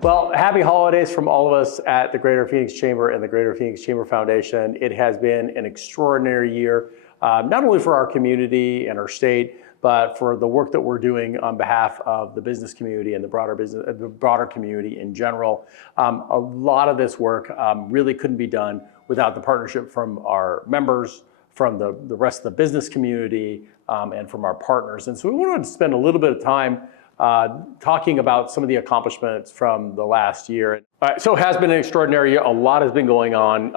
Well, happy holidays from all of us at the Greater Phoenix Chamber and the Greater Phoenix Chamber Foundation. It has been an extraordinary year, not only for our community and our state, but for the work that we're doing on behalf of the business community and the broader community in general. A lot of this work really couldn't be done without the partnership from our members, from the rest of the business community, and from our partners. And so we wanted to spend a little bit of time talking about some of the accomplishments from the last year. So it has been an extraordinary year. A lot has been going on,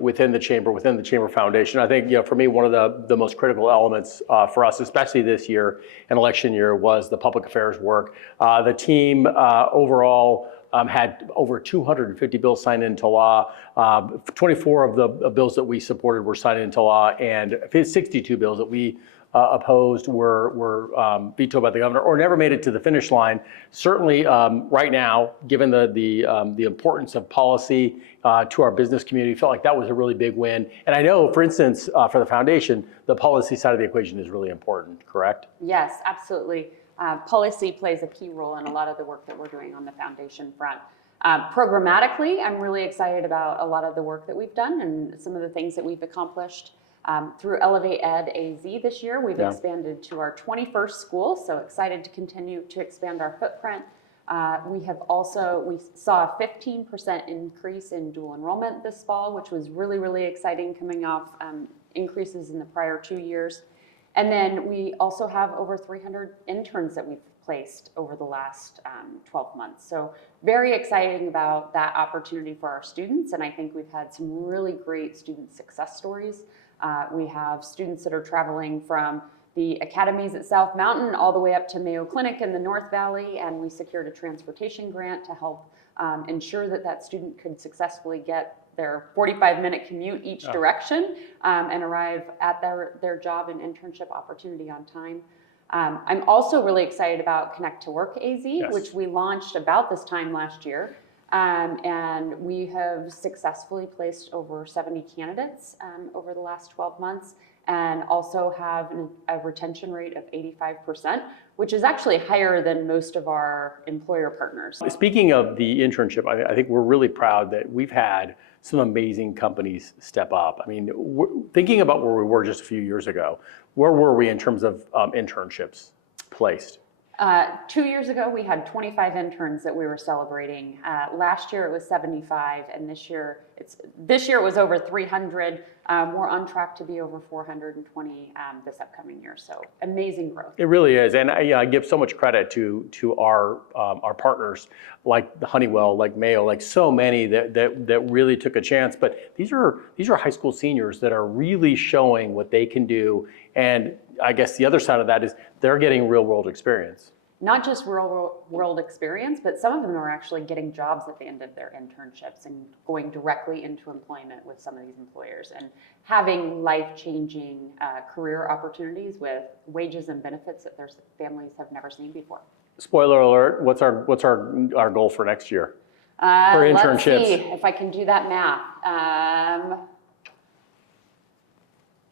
within the Chamber Foundation. I think, for me, one of the most critical elements for us, especially this year, an election year, was the public affairs work. The team overall had over 250 bills signed into law. 24 of the bills that we supported were signed into law, and 62 bills that we opposed were vetoed by the governor or never made it to the finish line. Certainly, right now, given the importance of policy to our business community, felt like that was a really big win. And I know, for instance, for the foundation, the policy side of the equation is really important, correct? Yes, absolutely. Policy plays a key role in a lot of the work that we're doing on the foundation front. Programmatically, I'm really excited about a lot of the work that we've done and some of the things that we've accomplished. Through Elevate Ed AZ this year, we've expanded to our 21st school, so excited to continue to expand our footprint. We saw a 15% increase in dual enrollment this fall, which was really, really exciting, coming off increases in the prior 2 years. And then we also have over 300 interns that we've placed over the last 12 months. So very exciting about that opportunity for our students, and I think we've had some really great student success stories. We have students that are traveling from the academies at South Mountain all the way up to Mayo Clinic in the North Valley, and we secured a transportation grant to help ensure that student could successfully get their 45-minute commute each direction and arrive at their job and internship opportunity on time. I'm also really excited about Connect to Work AZ, which we launched about this time last year. And we have successfully placed over 70 candidates over the last 12 months, and also have a retention rate of 85%, which is actually higher than most of our employer partners. Speaking of the internship, I think we're really proud that we've had some amazing companies step up. I mean, thinking about where we were just a few years ago, where were we in terms of internships placed? 2 years ago, we had 25 interns that we were celebrating. Last year, it was 75, and this year it was over 300. We're on track to be over 420 this upcoming year. So amazing growth. It really is, and I give so much credit to our partners, like the Honeywell, like Mayo, like so many that really took a chance. But these are high school seniors that are really showing what they can do. And I guess the other side of that is they're getting real world experience. Not just real world experience, but some of them are actually getting jobs at the end of their internships and going directly into employment with some of these employers and having life-changing career opportunities with wages and benefits that their families have never seen before. Spoiler alert, what's our goal for next year for internships? Let's see if I can do that math.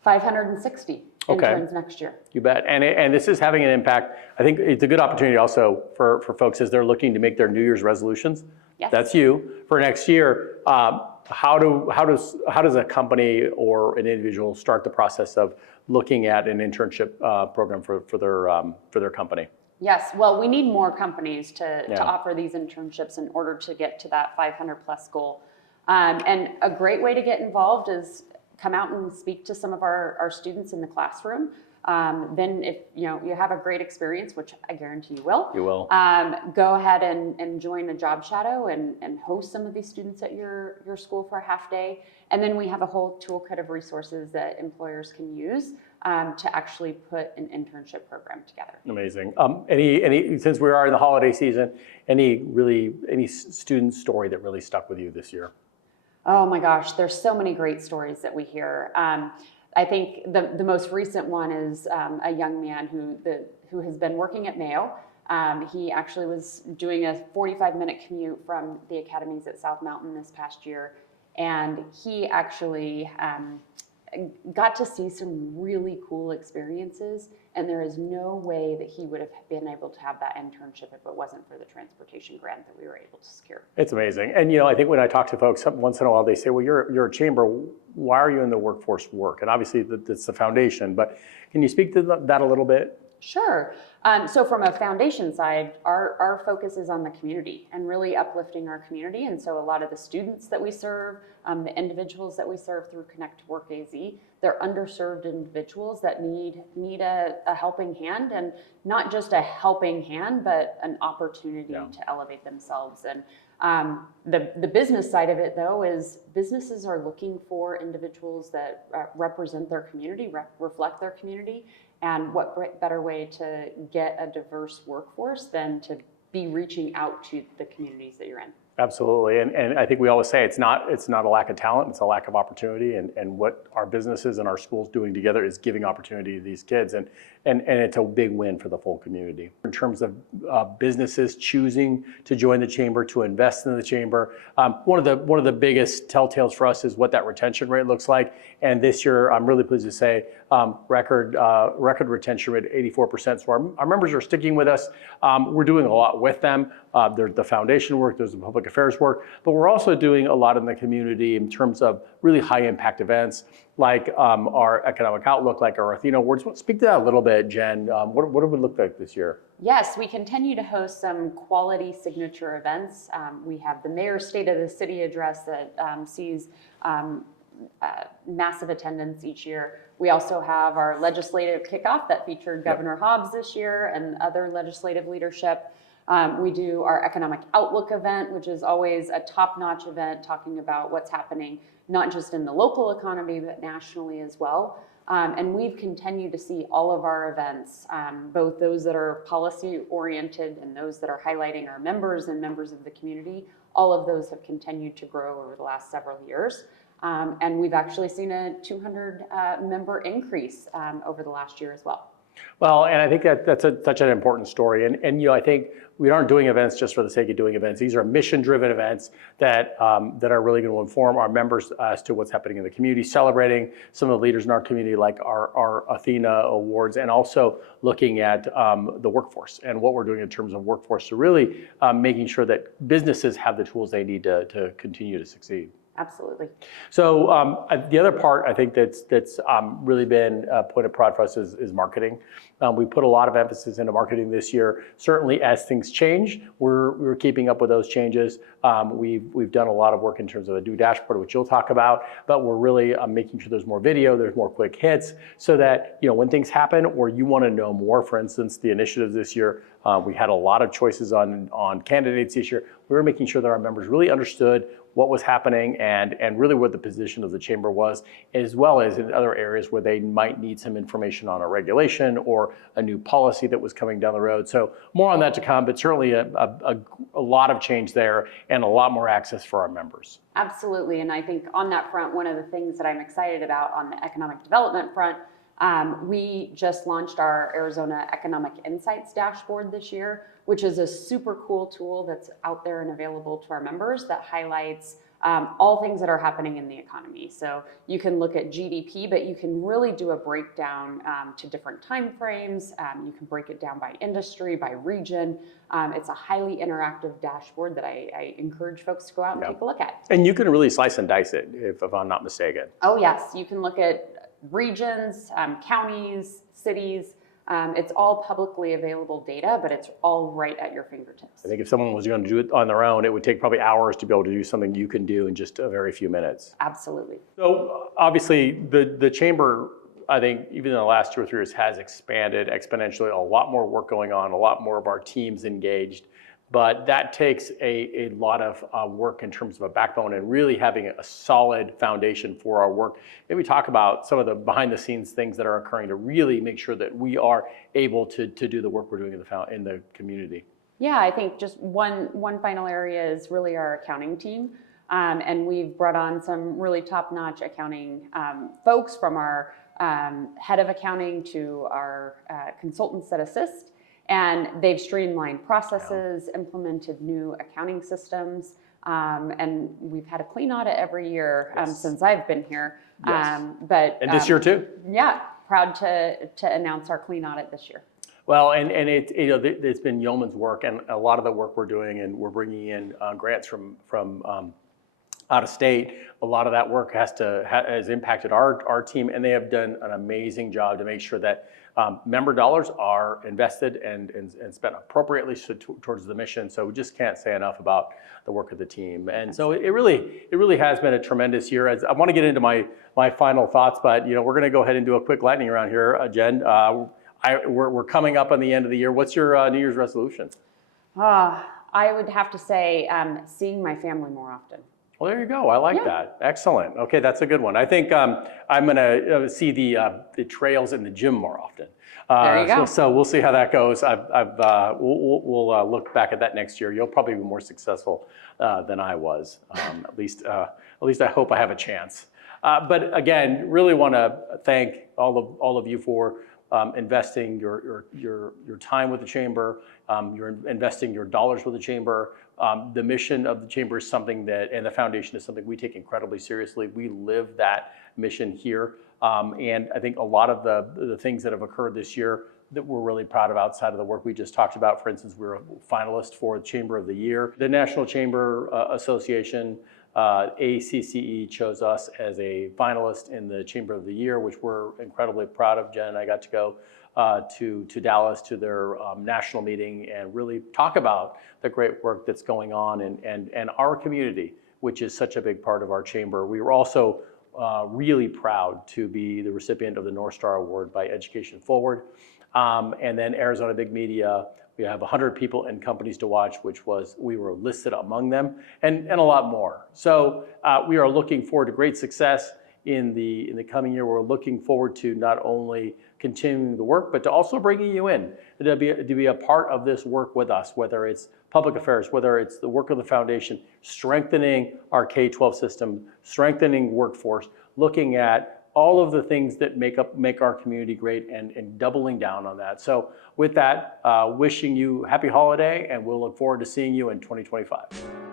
560. Interns next year. You bet. And this is having an impact. I think it's a good opportunity also for folks as they're looking to make their New Year's resolutions. Yes. That's you. For next year, how does a company or an individual start the process of looking at an internship program for their company? Yes, well, we need more companies to offer these internships in order to get to that 500 plus goal. And a great way to get involved is come out and speak to some of our students in the classroom. Then if you have a great experience, which I guarantee you will, go ahead and join a job shadow and host some of these students at your school for a half day. And then we have a whole toolkit of resources that employers can use to actually put an internship program together. Amazing. Any since we are in the holiday season, any student story that really stuck with you this year? Oh my gosh, there's so many great stories that we hear. I think the most recent one is a young man who has been working at Mayo. He actually was doing a 45-minute commute from the academies at South Mountain this past year, and he actually got to see some really cool experiences, and there is no way that he would have been able to have that internship if it wasn't for the transportation grant that we were able to secure. It's amazing. And I think when I talk to folks once in a while, they say, well, you're a chamber, why are you in the workforce work? And obviously that's the foundation, but can you speak to that a little bit? Sure. So from a foundation side, our focus is on the community and really uplifting our community. And so a lot of the students that we serve, the individuals that we serve through Connect to Work AZ, they're underserved individuals that need a helping hand, and not just a helping hand, but an opportunity to elevate themselves. And the business side of it, though, is businesses are looking for individuals that represent their community, reflect their community. And what better way to get a diverse workforce than to be reaching out to the communities that you're in? Absolutely, and I think we always say it's not a lack of talent, it's a lack of opportunity, and what our businesses and our schools doing together is giving opportunity to these kids, and it's a big win for the full community. In terms of businesses choosing to join the chamber, to invest in the chamber, one of the biggest telltales for us is what that retention rate looks like. And this year, I'm really pleased to say, record retention rate, 84%. So our members are sticking with us. We're doing a lot with them. There's the foundation work, there's the public affairs work, but we're also doing a lot in the community in terms of really high impact events like our economic outlook, like our ATHENA Awards. Speak to that a little bit, Jen. What do we look like this year? Yes, we continue to host some quality signature events. We have the Mayor's State of the City address that sees massive attendance each year. We also have our legislative kickoff that featured Governor Hobbs this year and other legislative leadership. We do our economic outlook event, which is always a top-notch event talking about what's happening, not just in the local economy, but nationally as well. And we've continued to see all of our events, both those that are policy-oriented and those that are highlighting our members and members of the community. All of those have continued to grow over the last several years. And we've actually seen a 200 member increase over the last year as well. Well, and I think that's such an important story. And I think we aren't doing events just for the sake of doing events. These are mission-driven events that are really going to inform our members as to what's happening in the community, celebrating some of the leaders in our community, like our ATHENA Awards, and also looking at the workforce and what we're doing in terms of workforce to really making sure that businesses have the tools they need to continue to succeed. Absolutely. So the other part I think that's really been a point of pride for us is marketing. We put a lot of emphasis into marketing this year. Certainly, as things change, we're keeping up with those changes. We've done a lot of work in terms of a new dashboard, which you'll talk about. But we're really making sure there's more video, there's more quick hits, so that when things happen or you want to know more. For instance, the initiatives this year, we had a lot of choices on candidates this year. We were making sure that our members really understood what was happening and really what the position of the chamber was, as well as in other areas where they might need some information on a regulation or a new policy that was coming down the road. So more on that to come, but certainly a lot of change there and a lot more access for our members. Absolutely, and I think on that front, one of the things that I'm excited about on the economic development front, we just launched our Arizona Economic Insights dashboard this year, which is a super cool tool that's out there and available to our members that highlights all things that are happening in the economy. So you can look at GDP, but you can really do a breakdown to different time frames. You can break it down by industry, by region. It's a highly interactive dashboard that I encourage folks to go out and take a look at. And you can really slice and dice it, if I'm not mistaken. Oh yes, you can look at regions, counties, cities. It's all publicly available data, but it's all right at your fingertips. I think if someone was going to do it on their own, it would take probably hours to be able to do something you can do in just a very few minutes. Absolutely. So obviously the chamber, I think even in the last 2 or 3 years, has expanded exponentially. A lot more work going on, a lot more of our teams engaged. But that takes a lot of work in terms of a backbone and really having a solid foundation for our work. Maybe talk about some of the behind the scenes things that are occurring to really make sure that we are able to do the work we're doing in the community. Yeah, I think just one final area is really our accounting team. And we've brought on some really top-notch accounting folks, from our head of accounting to our consultants that assist. And they've streamlined processes, implemented new accounting systems, And we've had a clean audit every year Yes. since I've been here. Yes. But And this year too? Yeah, proud to announce our clean audit this year. Well, and it's been yeoman's work, and a lot of the work we're doing, and we're bringing in grants from out of state. A lot of that work has impacted our team, and they have done an amazing job to make sure that member dollars are invested and spent appropriately towards the mission. So we just can't say enough about the work of the team. And so it really has been a tremendous year. As I want to get into my final thoughts, but we're going to go ahead and do a quick lightning round here, Jen. We're coming up on the end of the year. What's your New Year's resolution? I would have to say seeing my family more often. Well, there you go. I like that. Excellent. Okay, that's a good one. I think I'm going to see the trails in the gym more often. There you go. So we'll see how that goes. We'll look back at that next year. You'll probably be more successful than I was. At least I hope I have a chance. But again, really want to thank all of you for investing your time with the Chamber. You're investing your dollars with the Chamber. The mission of the Chamber is something and the foundation is something we take incredibly seriously. We live that mission here. And I think a lot of the things that have occurred this year that we're really proud of outside of the work we just talked about. For instance, we're a finalist for the Chamber of the Year. The National Chamber Association, ACCE, chose us as a finalist in the Chamber of the Year, which we're incredibly proud of. Jen and I got to go to Dallas to their national meeting and really talk about the great work that's going on and our community, which is such a big part of our chamber. We were also really proud to be the recipient of the North Star Award by Education Forward. And then Arizona Big Media, we have 100 people and companies to watch, we were listed among them, and a lot more. So we are looking forward to great success in the coming year. We're looking forward to not only continuing the work, but to also bringing you in to be a part of this work with us, whether it's public affairs, whether it's the work of the foundation, strengthening our K-12 system, strengthening workforce, looking at all of the things that make our community great and doubling down on that. So with that, wishing you happy holiday, and we'll look forward to seeing you in 2025.